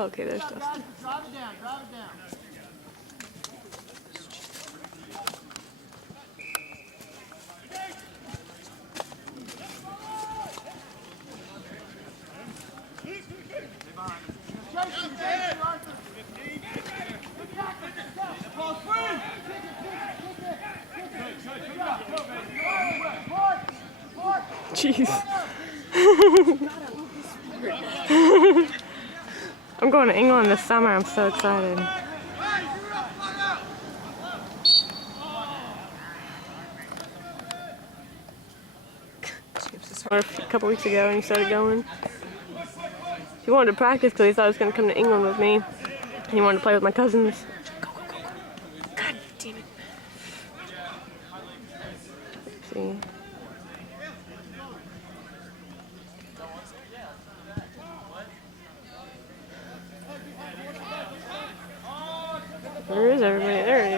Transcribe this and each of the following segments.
Oh, okay, there's Dustin. Drive it down, drive it down. Jeez. I'm going to England this summer. I'm so excited. A couple weeks ago and he started going. He wanted to practice because he thought he was going to come to England with me. And he wanted to play with my cousins. Go, go, go, go. God damn it. Let's see. Where is everybody? There you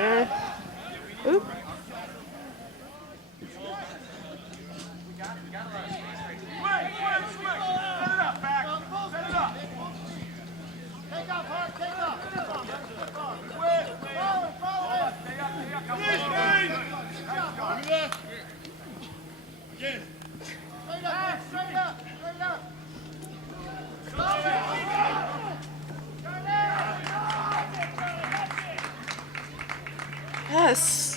are. Oop. Yes.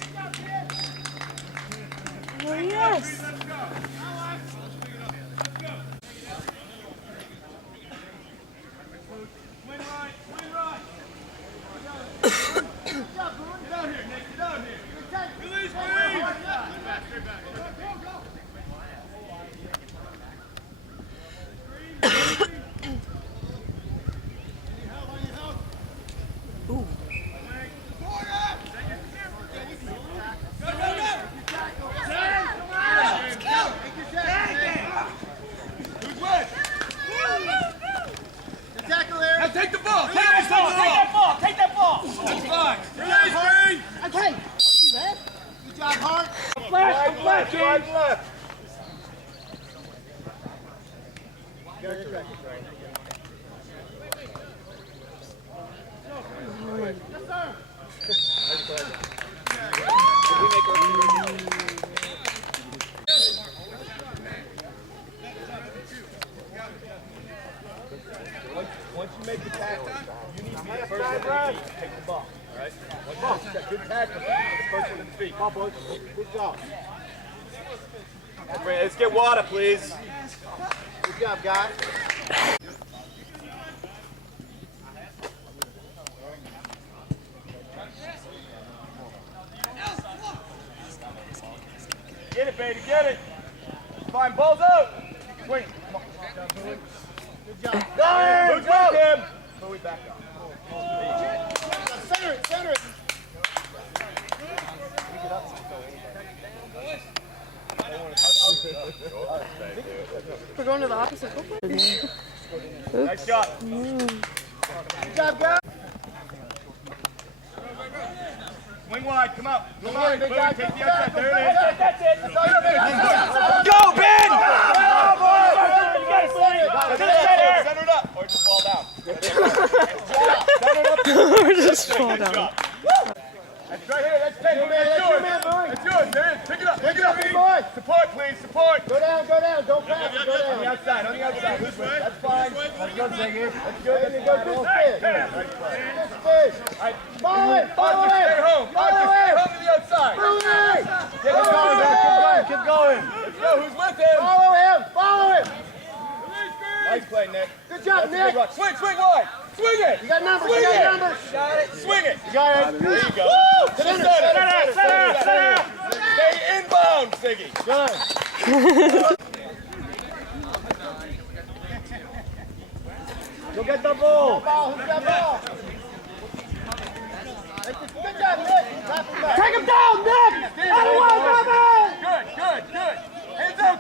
Oh, yes. Take the ball! Take that ball! Take that ball! That's fine! Release, okay! Good job, Hart! Flash! Flash! Left! Yes, once you make the tackle, you need to be the first one to take the ball. All right? Once you make that good tackle, you're the first one to speak. Come on, boys. Good job. Let's get water, please. Good job, guys. Get it, baby, get it. Fine, balls out. Swing. Come on. Good job. Go! Good job, Tim. Bowie back up. Center it, center it. We're going to the opposite football. Nice shot. Good job, guys. Swing wide, come up. Come on, take the outside. There it is. That's it. Go, Ben! You gotta swing it. Center it up. Or just fall down. Center it up. Or just fall down. That's right here. That's 10. That's yours. That's yours. There it is. Pick it up. Pick it up. Support, please. Support. Go down. Go down. Don't pass. Go down. On the outside. On the outside. This way. That's fine. That's good, Ziggy. That's good. That's fine. All fit. Follow it. Follow it. Stay home. Follow it. Home to the outside. Follow it. Get it going, man. Keep going. Let's go. Who's with him? Follow him. Follow him. Nice play, Nick. Good job, Nick. Swing, swing wide. Swing it. You got numbers. Swing it. Got it. Swing it. You got it. There you go. Woo! To the center. Stay inbound, Siggy. Good. Go get the ball. Who's got ball? Good job, Nick. Take him down, Nick. Out of the way, Good. Hands out,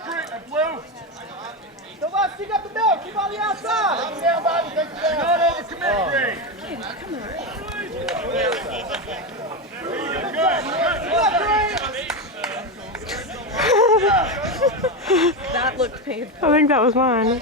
Blue. The left, stick up the middle. Keep on the outside. Take him down, Bobby. Take him down. Not overcommit, Green. That looked painful. I think that was mine.